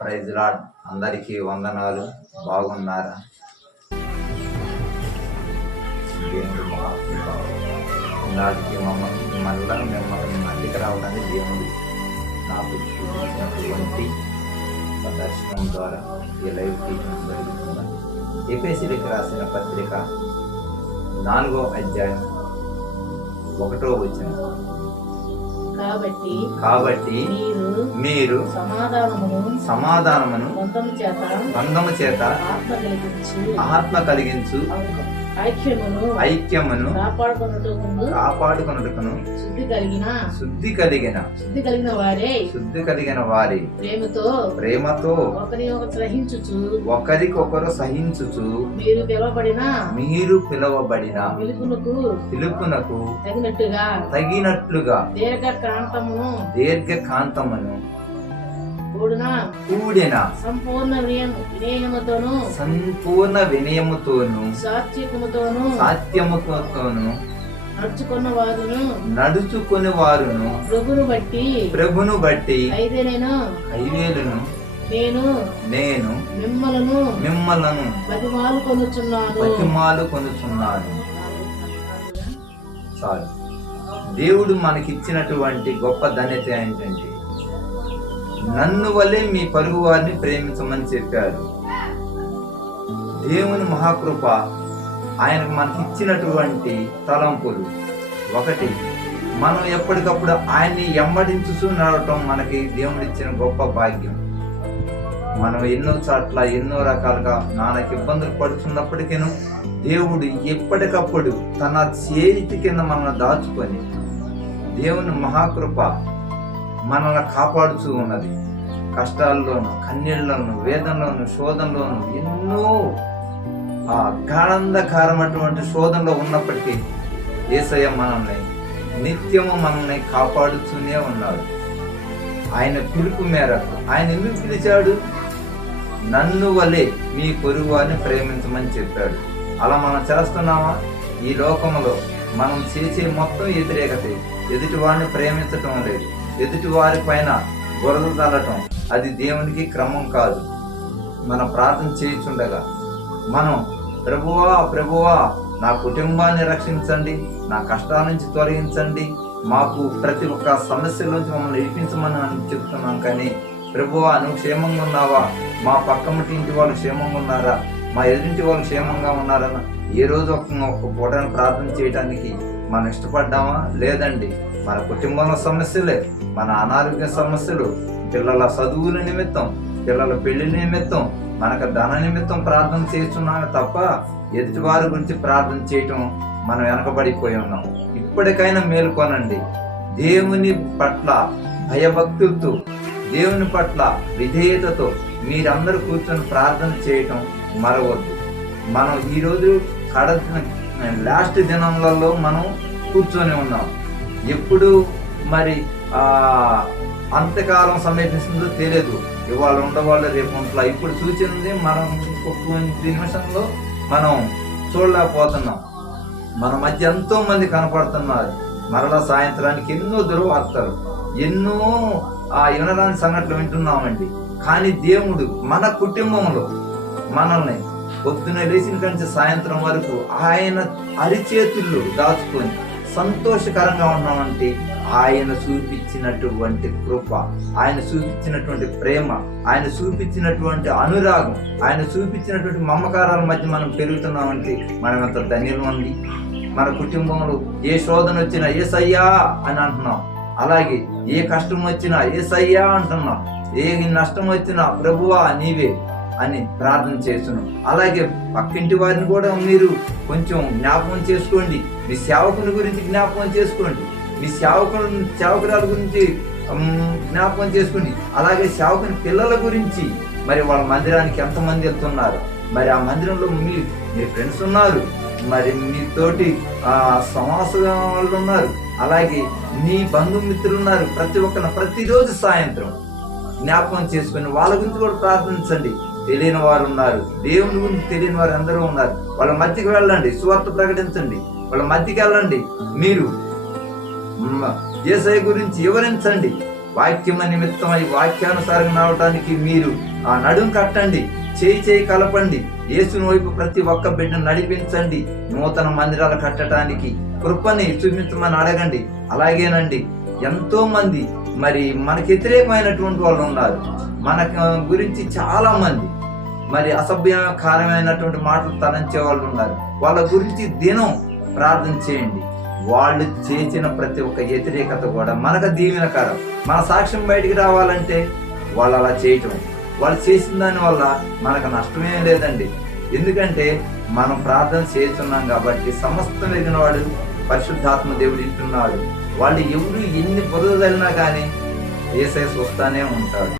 Praise lord. అందరికీ వందనాలు. బాగున్నారా? దేవుడు నాటికి మిమ్మల్ని మళ్ళీ రావడానికి దేవుడు నాకు చూపించినటువంటి దర్శనం ద్వారా ఈ లైవ్ టీచింగ్ జరుగుతుంది. ఎఫెసీయులకు రాసిన పత్రిక 4వ అధ్యాయం 1వ వచనం. కాబట్టి మీరు సమాధానమును బంధము చేత ఆత్మ కలిగించు ఐక్యమును కాపాడుకొనుటకును శుద్ధి కలిగిన వారి ప్రేమతో ఒకరికొకరు సహించుచు మీరు పిలువబడిన పిలుపునకు తగినట్లుగా దీర్ఘకాంతమును కూడిన సంపూర్ణ వినయముతోను సాత్యముతోను నడుచుకుని వారును ప్రభును బట్టి ఐదేలును నేను మిమ్మలను బతిమాలు కొనుచున్నాను. చాలు. దేవుడు మనకిచ్చినటువంటి గొప్ప ధన్యత ఏంటంటే, నన్ను వలె మీ పొరుగు వారిని ప్రేమించమని చెప్పారు. దేవుని మహాకృప, ఆయనకు మనకి ఇచ్చినటువంటి తలంపులు. ఒకటి, మనం ఎప్పటికప్పుడు ఆయన్ని వెంబడించుతూ నడవటం మనకి దేవుడు ఇచ్చిన గొప్ప భాగ్యం. మనం ఎన్నో చోట్ల ఎన్నో రకాలుగా నాన్నకి ఇబ్బందులు పడుతున్నప్పటికీను దేవుడు ఎప్పటికప్పుడు తన చేతి కింద మనల్ని దాచుకొని, దేవుని మహాకృప మనల్ని కాపాడుతూ ఉన్నది. కష్టాల్లోనూ, కన్నీళ్లలోను, వేదనలోను, శోధనలోను, ఎన్నో గాఢంధకారమైనటువంటి శోధనలో ఉన్నప్పటికీ యేసయ్య మనల్ని నిత్యము మనల్ని కాపాడుతూనే ఉన్నాడు. ఆయన పిలుపు మేరకు ఆయన ఎందుకు పిలిచాడు? నన్ను వలె మీ పొరుగు వారిని ప్రేమించమని చెప్పాడు. అలా మనం చేస్తున్నామా? ఈ లోకంలో మనం చేసే మొత్తం వ్యతిరేకత, ఎదుటి వారిని ప్రేమించటం లేదు, ఎదుటి వారి పైన బురద తల్లటం, అది దేవునికి క్రమం కాదు. మనం ప్రార్థన చేయించుండగా మనం ప్రభువా నా కుటుంబాన్ని రక్షించండి, నా కష్టాల నుంచి తొలగించండి, మాకు ప్రతి ఒక్క సమస్య నుంచి మమ్మల్ని నడిపించమని అని చెప్తున్నాం. కానీ ప్రభువా నువ్వు క్షేమంగా ఉన్నావా, మా పక్కమటి ఇంటి వాళ్ళు క్షేమంగా ఉన్నారా, మా ఎదురింటి వాళ్ళు క్షేమంగా ఉన్నారన్న ఏ రోజు ఒక్క పూటని ప్రార్థన చేయడానికి మనం ఇష్టపడ్డామా? లేదండి. మన కుటుంబంలో సమస్యలే, మన అనారోగ్య సమస్యలు, పిల్లల చదువుల నిమిత్తం, పిల్లల పెళ్లి నిమిత్తం, మనకు ధన నిమిత్తం ప్రార్థన చేస్తున్నామే తప్ప ఎదుటి వారి గురించి ప్రార్థన చేయటం మనం వెనకబడిపోయి ఉన్నాం. ఇప్పటికైనా మేలుకోనండి. దేవుని పట్ల భయభక్తులతో, దేవుని పట్ల విధేయతతో మీరందరూ కూర్చొని ప్రార్థన చేయటం మరవద్దు. మనం ఈరోజు లాస్ట్ దినములలో మనం కూర్చొని ఉన్నాం. ఎప్పుడు మరి అంతకాలం సమీపిస్తుందో తెలియదు. ఇవాళ ఉండవాళ్ళు రేపు ఉంటలా. ఇప్పుడు సూచనది మనం నిమిషంలో మనం చూడలేకపోతున్నాం. మన మధ్య ఎంతో మంది కనపడుతున్నారు. మరలా సాయంత్రానికి ఎన్నో దుర్వార్తలు, ఎన్నో వినరాని సంఘటనలు వింటున్నామండి. కానీ దేవుడు మన కుటుంబంలో మనల్ని పొద్దున లేచిన కంచి సాయంత్రం వరకు ఆయన అరిచేతుల్లో దాచుకొని సంతోషకరంగా ఉన్నామంటే ఆయన చూపించినటువంటి కృప, ఆయన చూపించినటువంటి ప్రేమ, ఆయన చూపించినటువంటి అనురాగం, ఆయన చూపించినటువంటి మమకారాల మధ్య మనం పెరుగుతున్నామంటే మనం ఎంత ధన్యం ఉంది. మన కుటుంబంలో ఏ శోధన వచ్చినా యేసయ్యా అని అంటున్నాం. అలాగే ఏ కష్టం వచ్చినా యేసయ్యా అంటున్నాం. ఏ నష్టం వచ్చినా ప్రభువా నీవే అని ప్రార్థన చేస్తున్నాం. అలాగే పక్కింటి వారిని కూడా మీరు కొంచెం జ్ఞాపకం చేసుకోండి. మీ సేవకుని గురించి జ్ఞాపకం చేసుకోండి. మీ సేవకురాల గురించి జ్ఞాపకం చేసుకోండి. అలాగే సేవకుని పిల్లల గురించి, మరి వాళ్ళ మందిరానికి ఎంతమంది వెళ్తున్నారు, మరి ఆ మందిరంలో మీ ఫ్రెండ్స్ ఉన్నారు, మరి మీతోటి సమాస వాళ్ళు ఉన్నారు, అలాగే మీ బంధుమిత్రులు ఉన్నారు. ప్రతి ఒక్కరిని ప్రతిరోజు సాయంత్రం జ్ఞాపకం చేసుకుని వాళ్ళ గురించి కూడా ప్రార్థించండి. తెలియని వారు ఉన్నారు, దేవుని గురించి తెలియని వారు అందరూ ఉన్నారు. వాళ్ళ మధ్యకి వెళ్ళండి, సువార్త ప్రకటించండి. వాళ్ళ మధ్యకి వెళ్ళండి, మీరు యేసయ్య గురించి వివరించండి. వాక్యము నిమిత్తమై వాక్యానుసారంగా నడవటానికి మీరు ఆ నడుం కట్టండి, చేయి కలపండి. యేసుని వైపు ప్రతి ఒక్క బిడ్డను నడిపించండి. నూతన మందిరాలు కట్టడానికి కృపని చూపించమని అడగండి. అలాగేనండి, ఎంతో మంది మరి మనకు వ్యతిరేకమైనటువంటి వాళ్ళు ఉన్నారు. మన గురించి చాలా మంది మరి అసభ్యకరమైనటువంటి మాటలు తలంచే వాళ్ళు ఉన్నారు. వాళ్ళ గురించి దినం ప్రార్థన చేయండి. వాళ్ళు చేసిన ప్రతి ఒక్క వ్యతిరేకత కూడా మనకు దీవెనకరం. మన సాక్ష్యం బయటికి రావాలంటే వాళ్ళు అలా చేయటం, వాళ్ళు చేసిన దాని వల్ల మనకు నష్టమే లేదండి. ఎందుకంటే మనం ప్రార్థన చేస్తున్నాం కాబట్టి సమస్తం ఎరిగిన వాడు పరిశుద్ధాత్మ దేవుడు వింటున్నాడు. వాళ్ళు ఎవరు ఎన్ని బురద తల్లినా కానీ యేసయ్య చూస్తానే ఉంటాడు.